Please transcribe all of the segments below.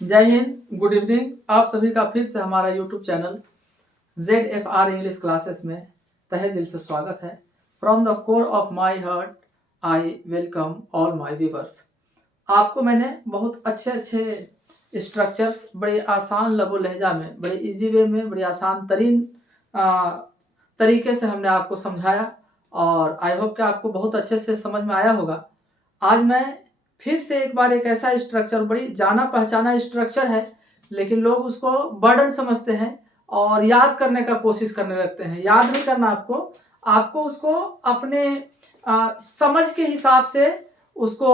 जय Hind, good evening. आप सभी का फिर से हमारा YouTube channel ZFR English classes में तहे दिल से स्वागत है। From the core of my heart I welcome all my viewers. आपको मैंने बहुत अच्छे स्ट्रक्चर्स बड़े आसान लबो लहजा में, बड़े इजी वे में, बड़े आसान तरीन तरीके से हमने आपको समझाया और आई होप कि आपको बहुत अच्छे से समझ में आया होगा। आज मैं फिर से एक बार एक ऐसा स्ट्रक्चर, बड़ी जाना पहचाना स्ट्रक्चर है, लेकिन लोग उसको बर्डन समझते हैं और याद करने का कोशिश करने लगते हैं। याद नहीं करना आपको उसको अपने समझ के हिसाब से उसको,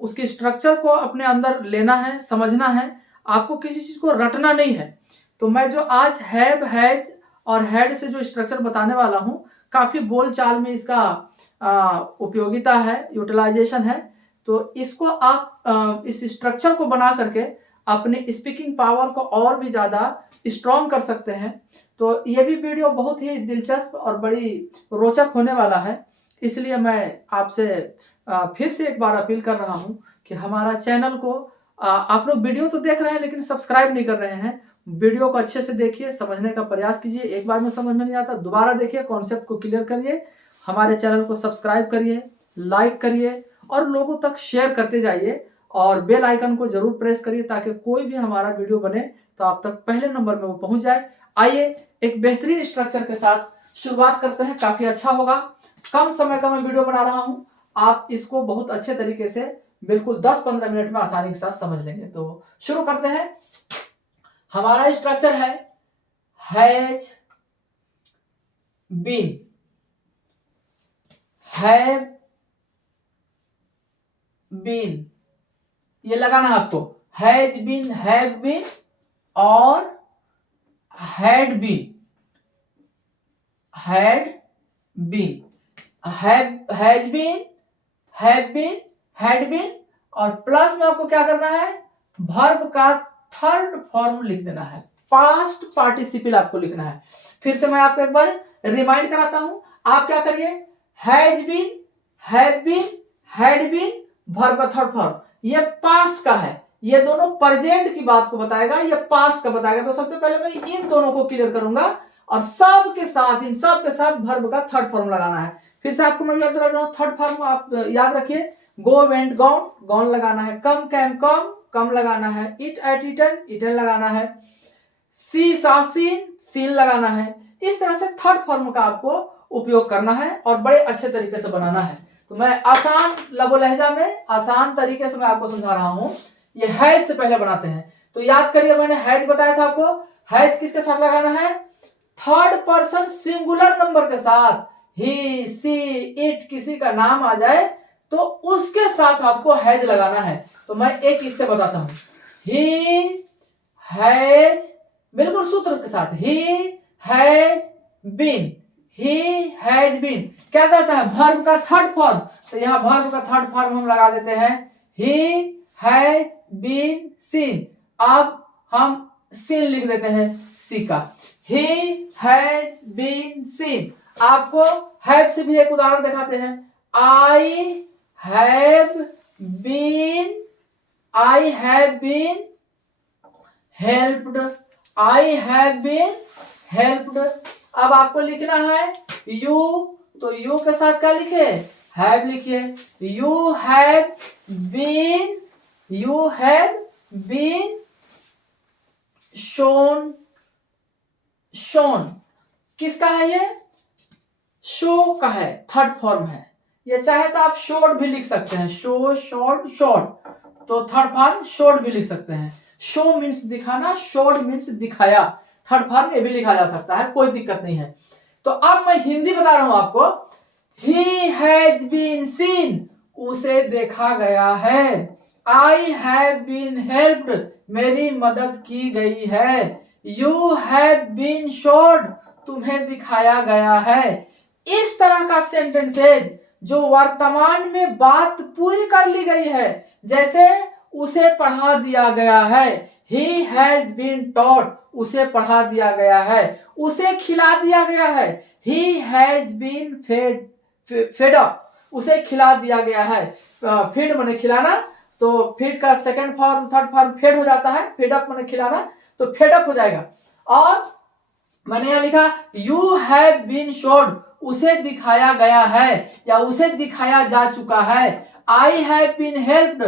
उसके स्ट्रक्चर को अपने अंदर लेना है, समझना है। आपको किसी चीज को रटना नहीं है। तो मैं जो आज हैव, हैज और हैड से जो स्ट्रक्चर बताने वाला हूँ, काफी बोल चाल में इसका उपयोगिता है, यूटिलाइजेशन है। तो इसको आप इस स्ट्रक्चर को बना करके अपने स्पीकिंग पावर को और भी ज़्यादा स्ट्रॉन्ग कर सकते हैं। तो ये भी वीडियो बहुत ही दिलचस्प और बड़ी रोचक होने वाला है। इसलिए मैं आपसे फिर से एक बार अपील कर रहा हूँ कि हमारा चैनल को आप लोग वीडियो तो देख रहे हैं लेकिन सब्सक्राइब नहीं कर रहे हैं। वीडियो को अच्छे से देखिए, समझने का प्रयास कीजिए। एक बार में समझ में नहीं आता, दोबारा देखिए, कॉन्सेप्ट को क्लियर करिए, हमारे चैनल को सब्सक्राइब करिए, लाइक करिए और लोगों तक शेयर करते जाइए और बेल आइकन को जरूर प्रेस करिए ताकि कोई भी हमारा वीडियो बने तो आप तक पहले नंबर में वो पहुंच जाए। आइए एक बेहतरीन स्ट्रक्चर के साथ शुरुआत करते हैं, काफी अच्छा होगा। कम समय का मैं वीडियो बना रहा हूं, आप इसको बहुत अच्छे तरीके से बिल्कुल 10-15 मिनट में आसानी के साथ समझ लेंगे। तो शुरू करते हैं। हमारा स्ट्रक्चर है हैज बीन, हैव बीन, ये लगाना है आपको। हैज बीन, हैव बीन और had been, had been, has been, have been, had been और प्लस में आपको क्या करना है, वर्ब का थर्ड फॉर्म लिख देना है, पास्ट पार्टिसिपल आपको लिखना है। फिर से मैं आपको एक बार रिमाइंड कराता हूं। आप क्या करिए, has been, have been, had been, verb का थर्ड फॉर्म, ये पास्ट का है, ये दोनों प्रेजेंट की बात को बताएगा, ये पास्ट का बताएगा। तो सबसे पहले मैं इन दोनों को क्लियर करूंगा और सब के साथ, इन सब के साथ वर्ब का थर्ड फॉर्म लगाना है। फिर से आपको मैं याद दिला रहा हूं, थर्ड फॉर्म आप याद रखिए। गो वेंट गॉन, गॉन लगाना है। कम कैम कम, कम लगाना है। इट एट इटन, इटन लगाना है। सी सा सीन, सीन लगाना है। इस तरह से थर्ड फॉर्म का आपको उपयोग करना है और बड़े अच्छे तरीके से बनाना है। तो मैं आसान लबो लहजा में, आसान तरीके से मैं आपको समझा रहा हूं। ये हैज से पहले बनाते हैं। तो याद करिए, मैंने हैज बताया था आपको। हैज किसके साथ लगाना है, थर्ड पर्सन सिंगुलर नंबर के साथ। ही, सी, इट किसी का नाम आ जाए तो उसके साथ आपको हैज लगाना है। तो मैं एक इससे बताता हूं। ही हैज, बिल्कुल सूत्र के साथ, he has been, he has been क्या कहता है, वर्ब का थर्ड फॉर्म। तो यहां वर्ब का थर्ड फॉर्म हम लगा देते हैं, ही हैज बीन सीन। अब हम सीन लिख देते हैं, सी का। He has been seen. आपको हैव से भी एक उदाहरण दिखाते हैं। I have been, I have been helped, I have been helped. अब आपको लिखना है यू, तो यू के साथ क्या लिखे, हैव लिखिए। You have been, you have been shown, shown किसका है, ये शो का है, थर्ड फॉर्म है। ये चाहे तो आप शोड भी लिख सकते हैं, शो, शॉर्ट, शॉर्ट, तो थर्ड फॉर्म शोड भी लिख सकते हैं। शो मीन्स दिखाना, शोड मीन्स दिखाया, थर्ड फॉर्म ये भी लिखा जा सकता है, कोई दिक्कत नहीं है। तो अब मैं हिंदी बता रहा हूं आपको। ही हैज बीन सीन, उसे देखा गया है। आई हैव बीन हेल्प्ड, मेरी मदद की गई है। यू हैव बीन शोड, तुम्हें दिखाया गया है। इस तरह का सेंटेंसेज जो वर्तमान में बात पूरी कर ली गई है, जैसे उसे पढ़ा दिया गया है, he has been taught, उसे पढ़ा दिया गया है, उसे खिला दिया गया है, he has been fed up, उसे खिला दिया गया है। फीड माने खिलाना, तो फीड का second form third form fed हो जाता है, फेड अप मैंने खिलाना, तो फेड अप हो जाएगा। और मैंने यहाँ लिखा यू हैव बीन शोड, उसे दिखाया गया है या उसे दिखाया जा चुका है। आई हैव बीन हेल्प्ड,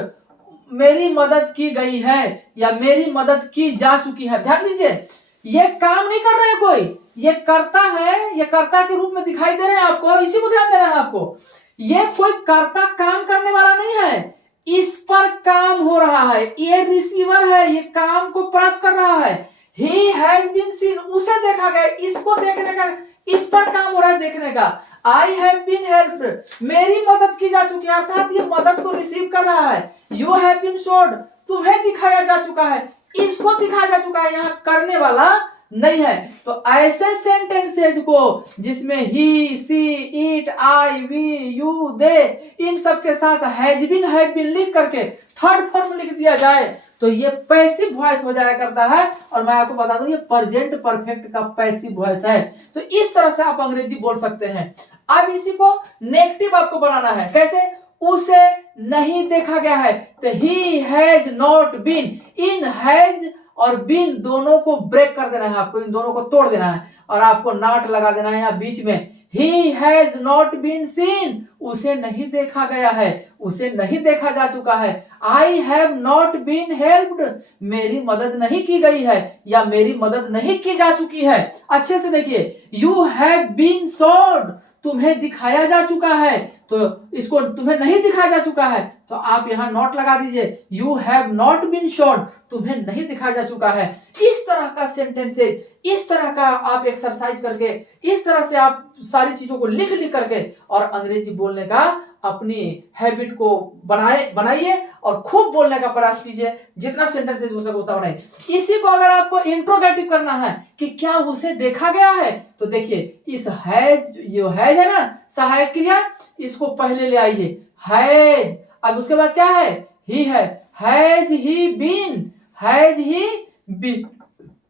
मेरी मदद की गई है या मेरी मदद की जा चुकी है। ध्यान दीजिए, ये काम नहीं कर रहे हैं कोई, ये करता है, ये कर्ता के रूप में दिखाई दे रहे हैं आपको, इसी को ध्यान देना है आपको। ये कोई कर्ता काम करने वाला नहीं है, इस पर काम हो रहा है, ये रिसीवर है, ये काम को प्राप्त कर रहा है। He has been seen, उसे देखा गया, इसको देखने का, इस पर काम हो रहा है देखने का। I have been helped, मेरी मदद की जा चुकी है, अर्थात ये मदद को रिसीव कर रहा है। You have been showed, तुम्हें दिखाया जा चुका है, इसको दिखाया जा चुका है, यहाँ करने वाला नहीं है। तो ऐसे सेंटेंसेज को जिसमें ही, सी, इट, आई, वी, यू, दे, इन सब के साथ हैज बीन लिख करके थर्ड फॉर्म लिख दिया जाए तो ये पैसिव वॉइस हो जाया करता है। और मैं आपको बता दूं ये प्रेजेंट परफेक्ट का पैसिव वॉइस है। तो इस तरह से आप अंग्रेजी बोल सकते हैं। अब इसी को नेगेटिव आपको बनाना है, कैसे? उसे नहीं देखा गया है, तो ही हैज नॉट बीन। इन हैज और बीन दोनों को ब्रेक कर देना है आपको, इन दोनों को तोड़ देना है और आपको नॉट लगा देना है यहाँ बीच में। He has not been seen, उसे नहीं देखा गया है, उसे नहीं देखा जा चुका है। I have not been helped, मेरी मदद नहीं की गई है या मेरी मदद नहीं की जा चुकी है। अच्छे से देखिए, You have been showed, तुम्हें दिखाया जा चुका है, तो इसको तुम्हें नहीं दिखाया जा चुका है तो आप यहाँ नॉट लगा दीजिए। You have not been shown, तुम्हें नहीं दिखाया जा चुका है। इस तरह का सेंटेंसेज, इस तरह का आप एक्सरसाइज करके, इस तरह से आप सारी चीजों को लिख लिख करके और अंग्रेजी बोलने का अपनी हैबिट को बनाइए और खूब बोलने का प्रयास कीजिए। जितना सेंटेंसेज हो सके उतना बनाइए। इसी को अगर आपको इंट्रोगेटिव करना है कि क्या उसे देखा गया है, तो देखिए इस हैज, जो हैज है ना सहायक क्रिया, इसको पहले ले आइए, हैज। अब उसके बाद क्या है? ही है। Has he been, has he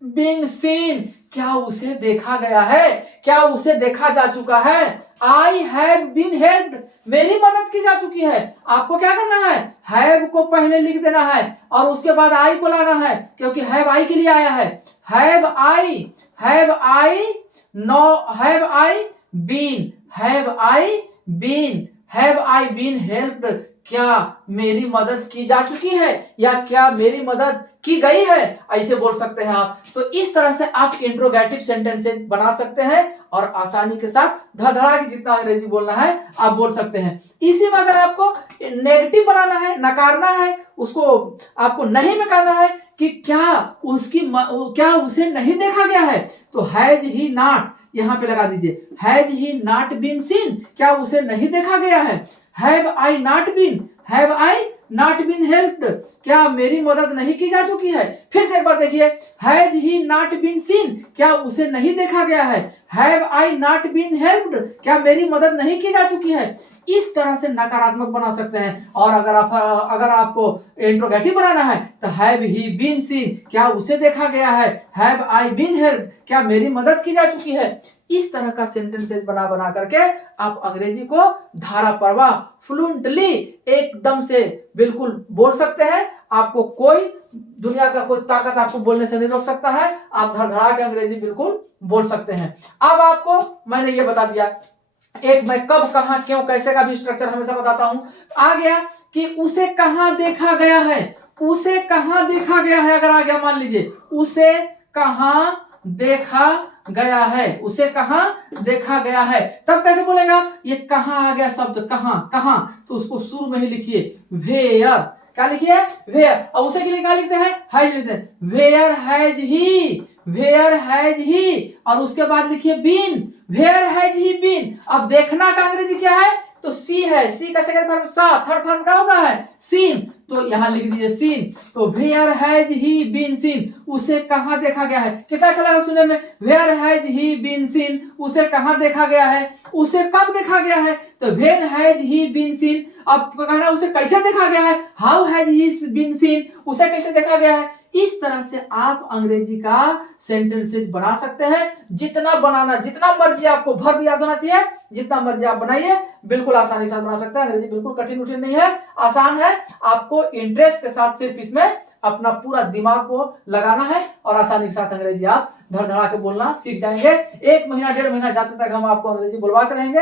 been seen, क्या उसे देखा गया है, क्या उसे देखा जा चुका है। आई हैव बीन हेल्प्ड, मेरी मदद की जा चुकी है। आपको क्या करना है? हैव को पहले लिख देना है और उसके बाद आई को लाना है, क्योंकि हैव आई के लिए आया है। हैव आई बीन हेल्प्ड, क्या मेरी मदद की जा चुकी है या क्या मेरी मदद की गई है, ऐसे बोल सकते हैं आप। तो इस तरह से आप इंट्रोगेटिव सेंटेंसेस बना सकते हैं और आसानी के साथ धड़धड़ा के जितना अंग्रेजी बोलना है आप बोल सकते हैं। इसी में अगर आपको नेगेटिव बनाना है, नकारना है, उसको आपको नहीं में करना है कि क्या उसे नहीं देखा गया है, तो हैज ही नॉट यहां पे लगा दीजिए। Has he not been seen, क्या उसे नहीं देखा गया है। Have I not been helped, क्या मेरी मदद नहीं की जा चुकी है। फिर से एक बार देखिए, has he not been seen, क्या उसे नहीं देखा गया है। Have I not been helped, क्या मेरी मदद नहीं की जा चुकी है। इस तरह से नकारात्मक बना सकते हैं। और अगर आपको इंट्रोगेटिव बनाना है तो हैव ही बीन सीन, क्या उसे देखा गया है। हैव आई बीन हेल्प्ड, क्या मेरी मदद की जा चुकी है। इस तरह का सेंटेंसेस बना करके आप अंग्रेजी को धारा प्रवाह फ्लुएंटली एकदम से बिल्कुल बोल सकते हैं। आपको कोई दुनिया का कोई ताकत आपको बोलने से नहीं रोक सकता है। आप धड़धड़ा के अंग्रेजी बिल्कुल बोल सकते हैं। अब आपको मैंने ये बता दिया, एक मैं कब, कहां, क्यों, कैसे का भी स्ट्रक्चर हमेशा बताता हूं। आ गया कि उसे कहां देखा गया है, उसे कहां देखा गया है। अगर आ गया मान लीजिए उसे कहां देखा गया है, उसे कहां देखा गया है, तब कैसे बोलेगा? ये कहां आ गया शब्द, कहां, तो उसको शुरू में ही लिखिए वेयर। क्या लिखिए? वेयर। और उसे के लिए क्या लिखते हैं? हैज लिखते हैं। वेयर हैज ही, और उसके बाद लिखिए been. Where has he been. अब देखना का अंग्रेजी क्या है? तो सी है। सी का सेकंड फॉर्म सा, थर्ड फॉर्म क्या होता है? सीन। तो यहां लिख दीजिए सीन। तो where has he been seen, उसे कहां देखा गया है। कितना अच्छा लगा सुनने में, where has he been seen, उसे कहां देखा गया है। उसे कब देखा गया है? तो when has he been seen. अब कहना उसे कैसे देखा गया है? How has he been seen, उसे कैसे देखा गया है। इस तरह से आप अंग्रेजी का सेंटेंसेस बना सकते हैं। जितना मर्जी आपको वर्ब याद होना चाहिए, जितना मर्जी आप बनाइए, बिल्कुल आसानी से बना सकते हैं। अंग्रेजी बिल्कुल कठिन उठिन नहीं है, आसान है। आपको इंटरेस्ट के साथ सिर्फ इसमें अपना पूरा दिमाग को लगाना है और आसानी के साथ अंग्रेजी आप धड़धड़ा के बोलना सीख जाएंगे। 1 महीना 1.5 महीना जाते तक हम आपको अंग्रेजी बुलवा के रहेंगे।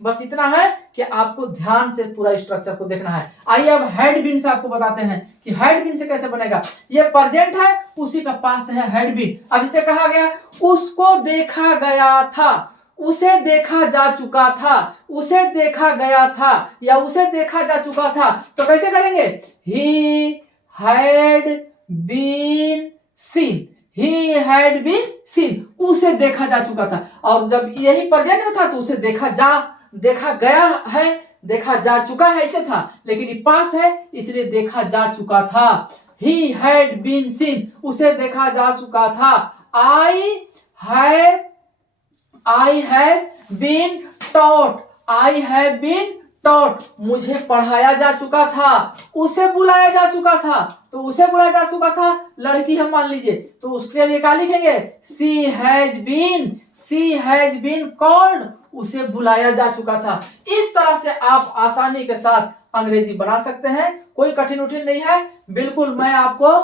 बस इतना है कि आपको ध्यान से पूरा स्ट्रक्चर को देखना है। आइए अब हैड बीन से आपको बताते हैं कि हैड बीन से कैसे बनेगा। ये प्रेजेंट है, उसी का पास्ट है हैड बीन। अब इसे कहा गया उसको देखा गया था, उसे देखा जा चुका था, उसे देखा गया था या उसे देखा जा चुका था। तो कैसे करेंगे? He had been seen, he had been seen, उसे देखा जा चुका था। और जब यही प्रेजेंट में था तो उसे देखा गया है, देखा जा चुका है ऐसे था, लेकिन ये पास्ट है इसलिए देखा जा चुका था। ही हैड बीन सीन, उसे देखा जा चुका था। I have been taught, I have been taught, मुझे पढ़ाया जा चुका था। उसे बुलाया जा चुका था, तो उसे बुलाया जा चुका था, लड़की है मान लीजिए, तो उसके लिए क्या लिखेंगे? सी हैज बीन कॉल्ड, उसे बुलाया जा चुका था। इस तरह से आप आसानी के साथ अंग्रेजी बना सकते हैं, कोई कठिन उठिन नहीं है। बिल्कुल मैं आपको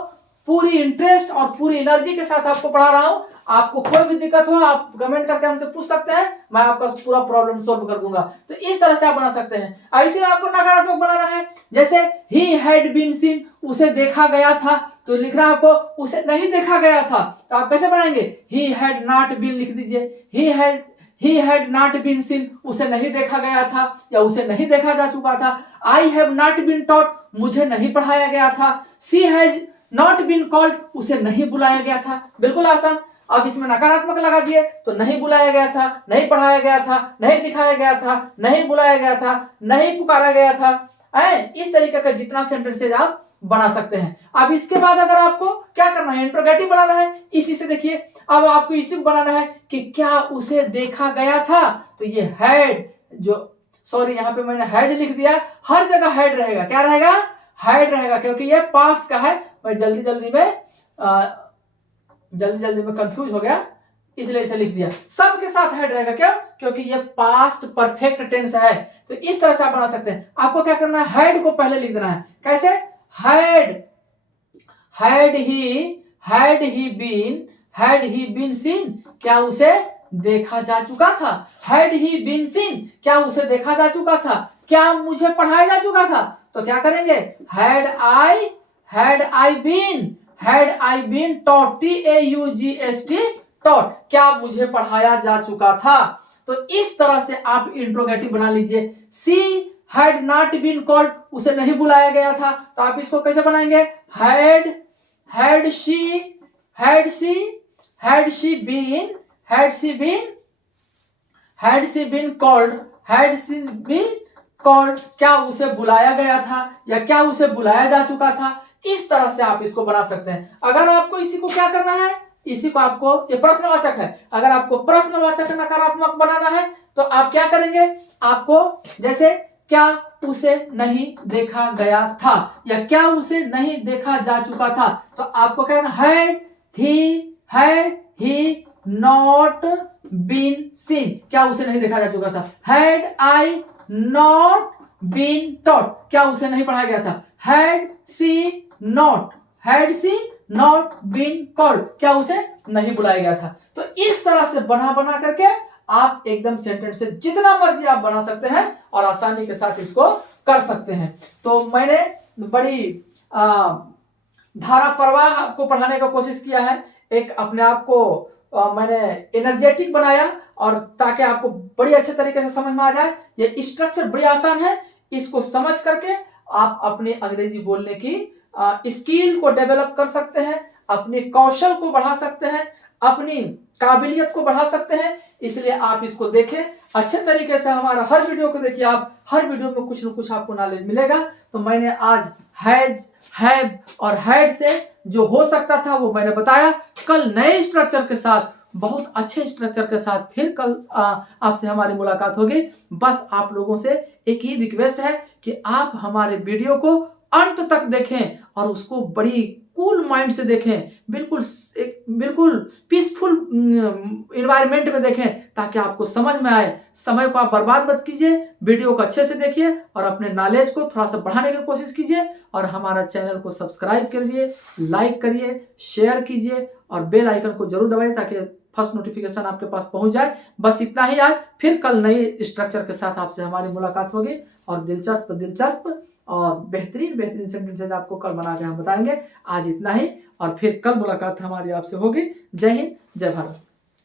पूरी इंटरेस्ट और पूरी एनर्जी के साथ आपको पढ़ा रहा हूं। आपको कोई भी दिक्कत हो आप कमेंट करके हमसे पूछ सकते हैं, मैं आपका पूरा प्रॉब्लम सॉल्व कर दूंगा। तो इस तरह से आप बना सकते हैं। ऐसे में आपको नकारात्मक बनाना है, जैसे ही हैड बीन सीन, उसे देखा गया था, तो लिखना है आपको उसे नहीं देखा गया था। तो आप कैसे बनाएंगे? ही हैड नॉट बीन लिख दीजिए, he had not been seen, उसे नहीं देखा गया था या उसे नहीं देखा जा चुका था। I have not been taught, मुझे नहीं पढ़ाया गया था। She has not been called, उसे नहीं बुलाया गया था। बिल्कुल आसान। अब इसमें नकारात्मक लगा दिए तो नहीं बुलाया गया था, नहीं पढ़ाया गया था, नहीं दिखाया गया था, नहीं बुलाया गया था, नहीं पुकारा गया था। इस तरीके का जितना सेंटेंसेज आप बना सकते हैं। अब इसके बाद अगर आपको क्या करना है? इंट्रोगेटिव बनाना है। इसी से देखिए, अब आपको इसी को बनाना है कि क्या उसे देखा गया था। तो ये हैड, यहाँ पे मैंने हैज लिख दिया, हर जगह हैड रहेगा। क्या रहेगा? हैड रहेगा, क्योंकि ये पास्ट का है। मैं जल्दी जल्दी में कंफ्यूज हो गया, इसलिए इसे लिख दिया। सबके साथ हैड रहेगा। क्यों? क्योंकि ये पास्ट परफेक्ट टेंस है। तो इस तरह से आप बना सकते हैं। आपको क्या करना है? हैड को पहले लिख देना है। कैसे? हैड ही बीन सीन, क्या उसे देखा जा चुका था। हैड ही बीन सीन, क्या उसे देखा जा चुका था। क्या मुझे पढ़ाया जा चुका था। तो क्या करेंगे? Had I been taught, TAUGST taught, क्या मुझे पढ़ाया जा चुका था। तो इस तरह से आप इंट्रोगेटिव बना लीजिए। She had not been called, उसे नहीं बुलाया गया था। तो आप इसको कैसे बनाएंगे? हैड शी बीन कॉल्ड, क्या उसे बुलाया गया था या क्या उसे बुलाया जा चुका था। इस तरह से आप इसको बना सकते हैं। अगर आपको इसी को क्या करना है, इसी को आपको, ये प्रश्नवाचक है, अगर आपको प्रश्नवाचक नकारात्मक बनाना है तो आप क्या करेंगे? आपको जैसे क्या उसे नहीं देखा गया था या क्या उसे नहीं देखा जा चुका था, तो आपको क्या करना? Had he not been seen, क्या उसे नहीं देखा जा चुका था। Had I not been taught, क्या उसे नहीं पढ़ाया गया था। Had she not been called, क्या उसे नहीं बुलाया गया था। तो इस तरह से बना करके आप एकदम सेंटेंस से जितना मर्जी आप बना सकते हैं और आसानी के साथ इसको कर सकते हैं। तो मैंने बड़ी धारा प्रवाह आपको पढ़ाने का कोशिश किया है। एक अपने आप को मैंने एनर्जेटिक बनाया और ताकि आपको बड़ी अच्छे तरीके से समझ में आ जाए। ये स्ट्रक्चर बड़ी आसान है, इसको समझ करके आप अपनी अंग्रेजी बोलने की स्किल को डेवलप कर सकते हैं, अपने कौशल को बढ़ा सकते हैं, अपनी काबिलियत को बढ़ा सकते हैं। इसलिए आप इसको देखें अच्छे तरीके से, हमारा हर वीडियो को देखिए। आप हर वीडियो में कुछ न कुछ आपको नॉलेज मिलेगा। तो मैंने आज हैज, हैव और हैड से जो हो सकता था वो मैंने बताया। कल नए स्ट्रक्चर के साथ, बहुत अच्छे स्ट्रक्चर के साथ फिर कल आपसे हमारी मुलाकात होगी। बस आप लोगों से एक ही रिक्वेस्ट है कि आप हमारे वीडियो को अंत तक देखें और उसको बड़ी कूल माइंड से देखें, बिल्कुल पीसफुल एनवायरनमेंट में देखें, ताकि आपको समझ में आए। समय को आप बर्बाद मत कीजिए, वीडियो को अच्छे से देखिए और अपने नॉलेज को थोड़ा सा बढ़ाने की कोशिश कीजिए। और हमारा चैनल को सब्सक्राइब करिए, लाइक करिए, शेयर कीजिए और बेल आइकन को जरूर दबाइए, ताकि फर्स्ट नोटिफिकेशन आपके पास पहुंच जाए। बस इतना ही आज, फिर कल नई स्ट्रक्चर के साथ आपसे हमारी मुलाकात होगी और दिलचस्प और बेहतरीन सेंटेंसेज आपको कल बना के हम बताएंगे। आज इतना ही और फिर कल मुलाकात हमारी आपसे होगी। जय हिंद, जय भारत।